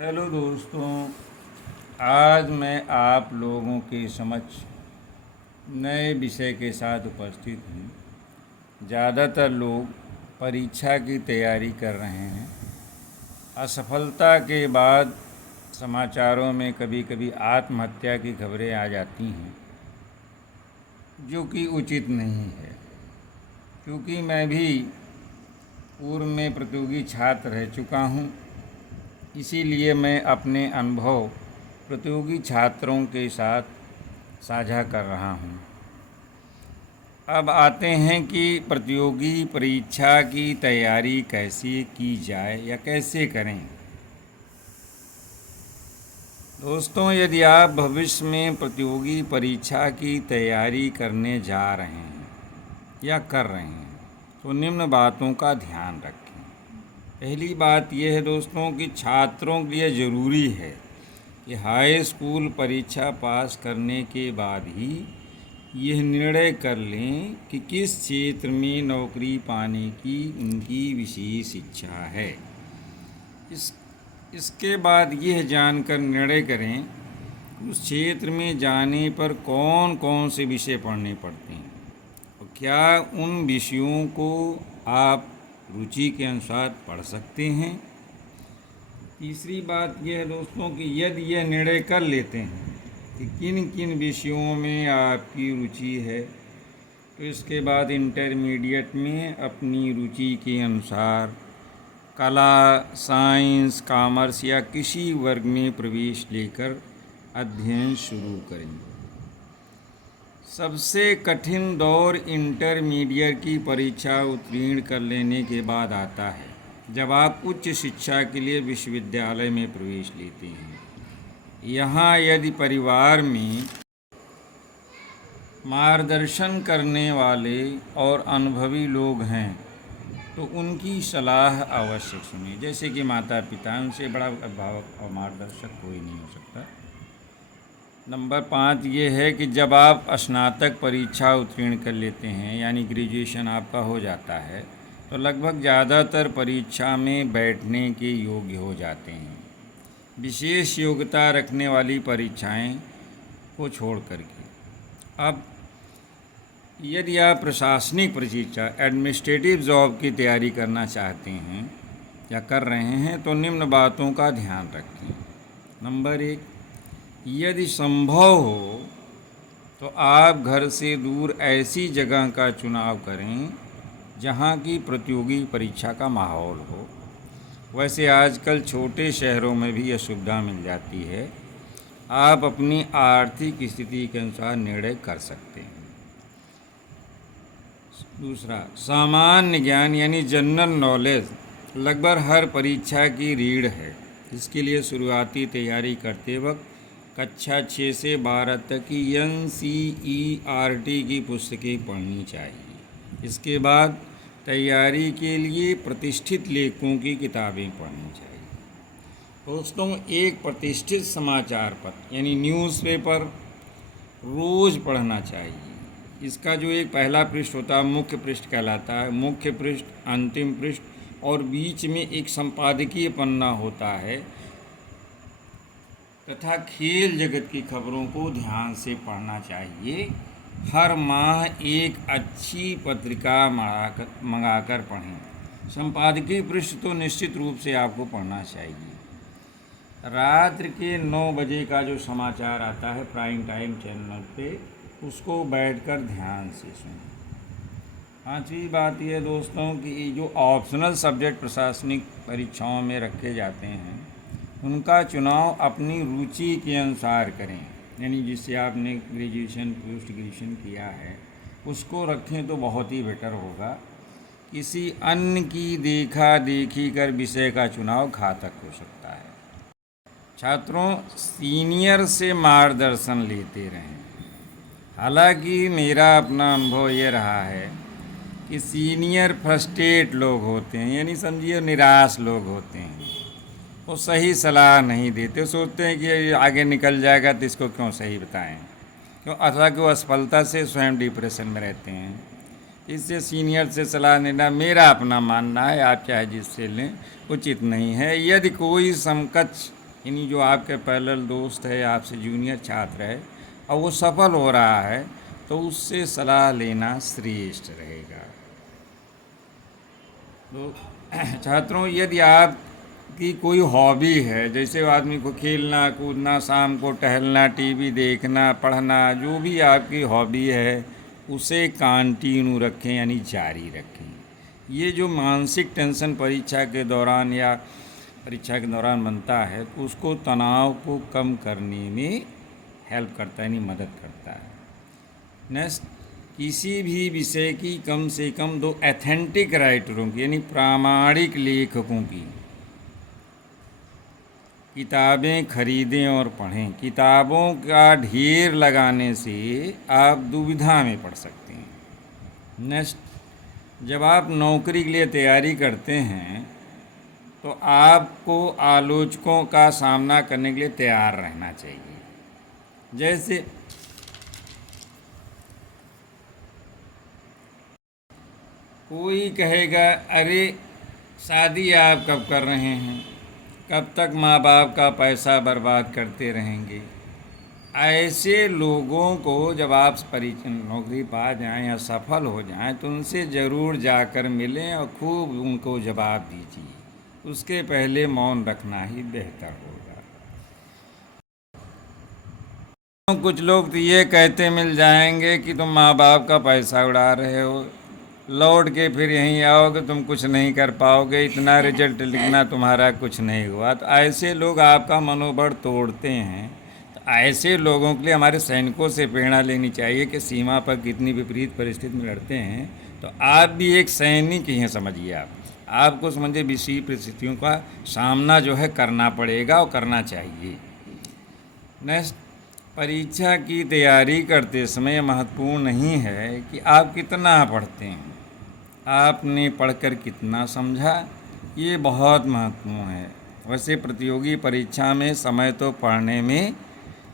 Hello दोस्तों, आज मैं आप लोगों के समक्ष नए विषय के साथ उपस्थित हूँ। ज़्यादातर लोग परीक्षा की तैयारी कर रहे हैं। असफलता के बाद समाचारों में कभी कभी आत्महत्या की खबरें आ जाती हैं, जो कि उचित नहीं है। क्योंकि मैं भी पूर्व में प्रतियोगी छात्र रह चुका हूँ, इसीलिए मैं अपने अनुभव प्रतियोगी छात्रों के साथ साझा कर रहा हूँ। अब आते हैं कि प्रतियोगी परीक्षा की तैयारी कैसे की जाए या कैसे करें। दोस्तों, यदि आप भविष्य में प्रतियोगी परीक्षा की तैयारी करने जा रहे हैं या कर रहे हैं तो निम्न बातों का ध्यान रखें। पहली बात यह है दोस्तों कि छात्रों के लिए ज़रूरी है कि हाई स्कूल परीक्षा पास करने के बाद ही यह निर्णय कर लें कि किस क्षेत्र में नौकरी पाने की उनकी विशेष इच्छा है। इसके बाद यह जानकर निर्णय करें कि उस क्षेत्र में जाने पर कौन कौन से विषय पढ़ने पड़ते हैं और क्या उन विषयों को आप रुचि के अनुसार पढ़ सकते हैं। तीसरी बात यह है दोस्तों कि यदि यह निर्णय कर लेते हैं कि किन किन विषयों में आपकी रुचि है तो इसके बाद इंटरमीडिएट में अपनी रुचि के अनुसार कला, साइंस, कॉमर्स या किसी वर्ग में प्रवेश लेकर अध्ययन शुरू करें। सबसे कठिन दौर इंटरमीडिएट की परीक्षा उत्तीर्ण कर लेने के बाद आता है, जब आप उच्च शिक्षा के लिए विश्वविद्यालय में प्रवेश लेते हैं। यहाँ यदि परिवार में मार्गदर्शन करने वाले और अनुभवी लोग हैं तो उनकी सलाह अवश्य सुनें। जैसे कि माता पिता, उनसे बड़ा अभिभावक और मार्गदर्शक कोई नहीं हो सकता। नंबर 5 ये है कि जब आप स्नातक परीक्षा उत्तीर्ण कर लेते हैं यानी ग्रेजुएशन आपका हो जाता है तो लगभग ज़्यादातर परीक्षा में बैठने के योग्य हो जाते हैं, विशेष योग्यता रखने वाली परीक्षाएं को छोड़ करके। अब यदि आप प्रशासनिक परीक्षा एडमिनिस्ट्रेटिव जॉब की तैयारी करना चाहते हैं या कर रहे हैं तो निम्न बातों का ध्यान रखें। नंबर 1, यदि संभव हो तो आप घर से दूर ऐसी जगह का चुनाव करें जहां की प्रतियोगी परीक्षा का माहौल हो। वैसे आजकल छोटे शहरों में भी यह सुविधा मिल जाती है। आप अपनी आर्थिक स्थिति के अनुसार निर्णय कर सकते हैं। दूसरा, सामान्य ज्ञान यानी जनरल नॉलेज लगभग हर परीक्षा की रीढ़ है। इसके लिए शुरुआती तैयारी करते वक्त कक्षा 6 से 12 तक की NCERT की पुस्तकें पढ़नी चाहिए। इसके बाद तैयारी के लिए प्रतिष्ठित लेखकों की किताबें पढ़नी चाहिए। दोस्तों, एक प्रतिष्ठित समाचार पत्र यानी न्यूज़पेपर रोज़ पढ़ना चाहिए। इसका जो एक पहला पृष्ठ होता है मुख्य पृष्ठ कहलाता है। मुख्य पृष्ठ, अंतिम पृष्ठ और बीच में एक संपादकीय पन्ना होता है तथा खेल जगत की खबरों को ध्यान से पढ़ना चाहिए। हर माह एक अच्छी पत्रिका मंगाकर पढ़ें। संपादकीय पृष्ठ तो निश्चित रूप से आपको पढ़ना चाहिए। रात्रि के 9 बजे का जो समाचार आता है प्राइम टाइम चैनल पे, उसको बैठकर ध्यान से सुनें। पांचवी बात यह दोस्तों कि जो ऑप्शनल सब्जेक्ट प्रशासनिक परीक्षाओं में रखे जाते हैं उनका चुनाव अपनी रुचि के अनुसार करें। यानी जिससे आपने ग्रेजुएशन, पोस्ट ग्रेजुएशन किया है उसको रखें तो बहुत ही बेटर होगा। किसी अन्य की देखा देखी कर विषय का चुनाव घातक हो सकता है। छात्रों, सीनियर से मार्गदर्शन लेते रहें। हालांकि मेरा अपना अनुभव ये रहा है कि सीनियर फ्रस्ट्रेट लोग होते हैं, यानी समझिए निराश लोग होते हैं। वो सही सलाह नहीं देते, सोचते हैं कि आगे निकल जाएगा तो इसको क्यों सही बताएं, क्यों अथवा कि वो असफलता से स्वयं डिप्रेशन में रहते हैं। इससे सीनियर से सलाह लेना मेरा अपना मानना है, आप चाहे जिससे लें, उचित नहीं है। यदि कोई समकक्ष यानी जो आपके पैरेलल दोस्त है, आपसे जूनियर छात्र है और वो सफल हो रहा है, तो उससे सलाह लेना श्रेष्ठ रहेगा। तो छात्रों, यदि आपकी कोई हॉबी है, जैसे आदमी को खेलना कूदना, शाम को टहलना, टीवी देखना, पढ़ना, जो भी आपकी हॉबी है उसे कंटिन्यू रखें, यानी जारी रखें। ये जो मानसिक टेंशन परीक्षा के दौरान या परीक्षा के दौरान बनता है, तो उसको तनाव को कम करने में हेल्प करता है, यानी मदद करता है। नेक्स्ट, किसी भी विषय की कम से कम 2 एथेंटिक राइटरों की, यानी प्रामाणिक लेखकों की किताबें खरीदें और पढ़ें। किताबों का ढेर लगाने से आप दुविधा में पड़ सकते हैं। नेक्स्ट, जब आप नौकरी के लिए तैयारी करते हैं तो आपको आलोचकों का सामना करने के लिए तैयार रहना चाहिए। जैसे कोई कहेगा, अरे शादी आप कब कर रहे हैं, कब तक माँ बाप का पैसा बर्बाद करते रहेंगे। ऐसे लोगों को जब आप नौकरी पा जाएं या सफल हो जाएं, तो उनसे ज़रूर जाकर मिलें और खूब उनको जवाब दीजिए। उसके पहले मौन रखना ही बेहतर होगा। कुछ लोग तो ये कहते मिल जाएंगे कि तुम माँ बाप का पैसा उड़ा रहे हो, लौट के फिर यहीं आओगे, तुम कुछ नहीं कर पाओगे, इतना रिजल्ट लिखना तुम्हारा कुछ नहीं हुआ। तो ऐसे लोग आपका मनोबल तोड़ते हैं। तो ऐसे लोगों के लिए हमारे सैनिकों से प्रेरणा लेनी चाहिए कि सीमा पर कितनी विपरीत परिस्थिति में लड़ते हैं, तो आप भी एक सैनिक ही हैं, समझिए। आपको समझिए विषय परिस्थितियों का सामना जो है करना पड़ेगा और करना चाहिए। नेक्स्ट, परीक्षा की तैयारी करते समय महत्वपूर्ण नहीं है कि आप कितना पढ़ते हैं, आपने पढ़कर कितना समझा, ये बहुत महत्वपूर्ण है। वैसे प्रतियोगी परीक्षा में समय तो पढ़ने में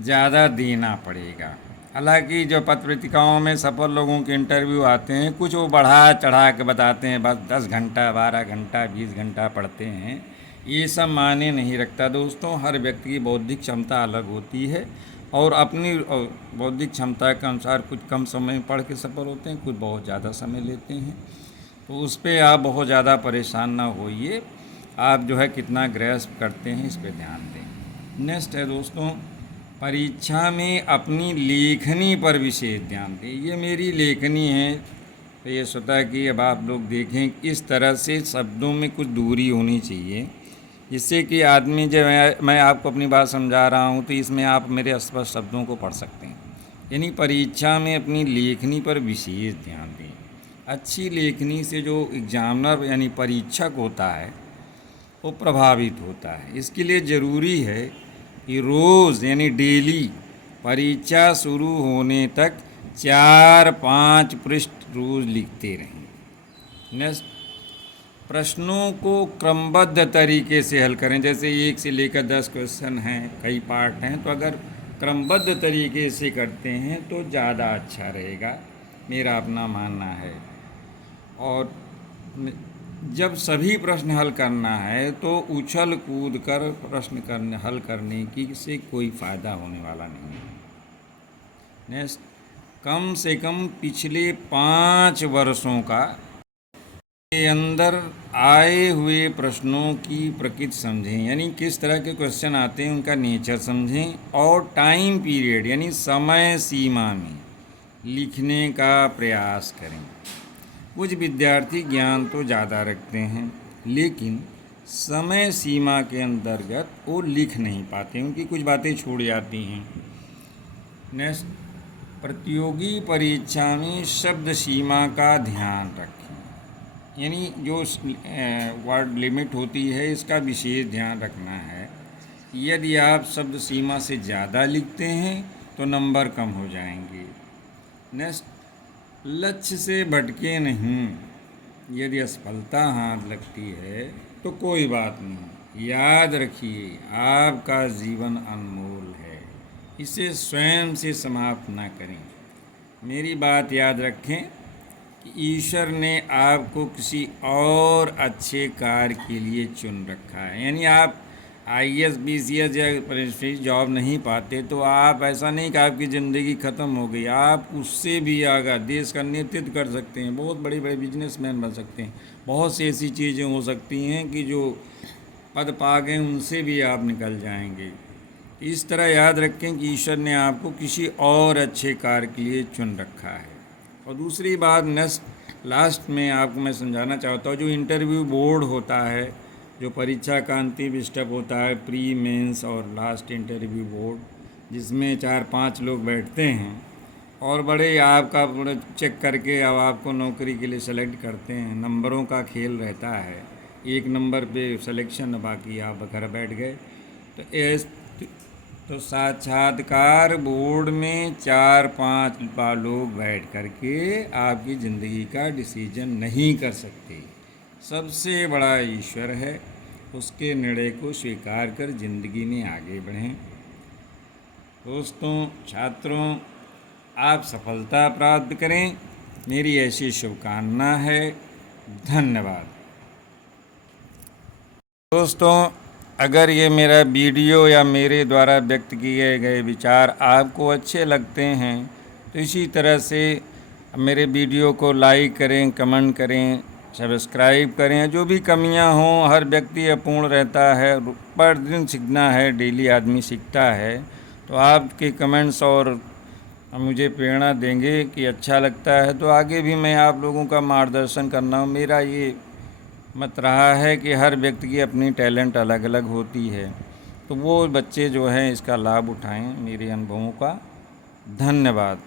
ज़्यादा देना पड़ेगा। हालांकि जो पत्रिकाओं में सफल लोगों के इंटरव्यू आते हैं, कुछ वो बढ़ा चढ़ा के बताते हैं, बस 10 घंटा 12 घंटा 20 घंटा पढ़ते हैं। ये सब मायने नहीं रखता दोस्तों। हर व्यक्ति की बौद्धिक क्षमता अलग होती है और अपनी बौद्धिक क्षमता के अनुसार कुछ कम समय में पढ़ के सफल होते हैं, कुछ बहुत ज़्यादा समय लेते हैं। तो उस पर आप बहुत ज़्यादा परेशान ना होइए। आप जो है कितना ग्रेस्प करते हैं, इस पर ध्यान दें। नेक्स्ट है दोस्तों, परीक्षा में अपनी लेखनी पर विशेष ध्यान दें। ये मेरी लेखनी है, तो ये स्वतः कि अब आप लोग देखें इस तरह से शब्दों में कुछ दूरी होनी चाहिए, जिससे कि आदमी जब मैं आपको अपनी बात समझा रहा हूँ तो इसमें आप मेरे स्पष्ट शब्दों को पढ़ सकते हैं। यानी परीक्षा में अपनी लेखनी पर विशेष ध्यान दें। अच्छी लेखनी से जो एग्जामिनर यानी परीक्षक होता है वो प्रभावित होता है। इसके लिए ज़रूरी है कि रोज़ यानी डेली परीक्षा शुरू होने तक 4-5 पृष्ठ रोज़ लिखते रहें। नेक्स्ट, प्रश्नों को क्रमबद्ध तरीके से हल करें। जैसे 1 से लेकर 10 क्वेश्चन हैं, कई पार्ट हैं, तो अगर क्रमबद्ध तरीके से करते हैं तो ज़्यादा अच्छा रहेगा, मेरा अपना मानना है। और जब सभी प्रश्न हल करना है तो उछल कूद कर प्रश्न हल करने की से कोई फ़ायदा होने वाला नहीं है। नेक्स्ट, कम से कम पिछले 5 वर्षों का के अंदर आए हुए प्रश्नों की प्रकृति समझें, यानी किस तरह के क्वेश्चन आते हैं उनका नेचर समझें, और टाइम पीरियड यानी समय सीमा में लिखने का प्रयास करें। कुछ विद्यार्थी ज्ञान तो ज़्यादा रखते हैं लेकिन समय सीमा के अंतर्गत वो लिख नहीं पाते, उनकी कुछ बातें छूट जाती हैं। नेक्स्ट, प्रतियोगी परीक्षा में शब्द सीमा का ध्यान रखें, यानी जो वर्ड लिमिट होती है इसका विशेष ध्यान रखना है। यदि आप शब्द सीमा से ज़्यादा लिखते हैं तो नंबर कम हो जाएंगे। नेक्स्ट, लक्ष्य से भटके नहीं। यदि असफलता हाथ लगती है तो कोई बात नहीं, याद रखिए आपका जीवन अनमोल है, इसे स्वयं से समाप्त ना करें। मेरी बात याद रखें कि ईश्वर ने आपको किसी और अच्छे कार्य के लिए चुन रखा है, यानी आईएएस बीसीएस या प्रेस्टीज जॉब नहीं पाते तो आप ऐसा नहीं कि आपकी ज़िंदगी ख़त्म हो गई, आप उससे भी आगे देश का नेतृत्व कर सकते हैं, बहुत बड़े बड़े बिजनेसमैन बन सकते हैं, बहुत सी ऐसी चीज़ें हो सकती हैं कि जो पद पा गए उनसे भी आप निकल जाएंगे। इस तरह याद रखें कि ईश्वर ने आपको किसी और अच्छे कार्य के लिए चुन रखा है। और दूसरी बात लास्ट में आपको मैं समझाना चाहता हूँ, जो इंटरव्यू बोर्ड होता है, जो परीक्षा का अंतिम स्टेप होता है, प्री मेंस और लास्ट इंटरव्यू बोर्ड, जिसमें 4-5 लोग बैठते हैं और बड़े आपका चेक करके अब आपको नौकरी के लिए सेलेक्ट करते हैं। नंबरों का खेल रहता है, 1 नंबर पे सिलेक्शन, बाकी आप घर बैठ गए। तो साक्षात्कार बोर्ड में 4-5 लोग बैठ करके आपकी ज़िंदगी का डिसीजन नहीं कर सकते। सबसे बड़ा ईश्वर है, उसके निर्णय को स्वीकार कर ज़िंदगी में आगे बढ़ें। दोस्तों, छात्रों, आप सफलता प्राप्त करें, मेरी ऐसी शुभकामना है। धन्यवाद। दोस्तों, अगर ये मेरा वीडियो या मेरे द्वारा व्यक्त किए गए विचार आपको अच्छे लगते हैं तो इसी तरह से मेरे वीडियो को लाइक करें, कमेंट करें, सब्सक्राइब करें। जो भी कमियां हों, हर व्यक्ति अपूर्ण रहता है, प्रतिदिन सीखना है, डेली आदमी सीखता है। तो आपके कमेंट्स और मुझे प्रेरणा देंगे कि अच्छा लगता है तो आगे भी मैं आप लोगों का मार्गदर्शन करना। मेरा ये मत रहा है कि हर व्यक्ति की अपनी टैलेंट अलग अलग होती है, तो वो बच्चे जो हैं इसका लाभ उठाएं मेरे अनुभवों का। धन्यवाद।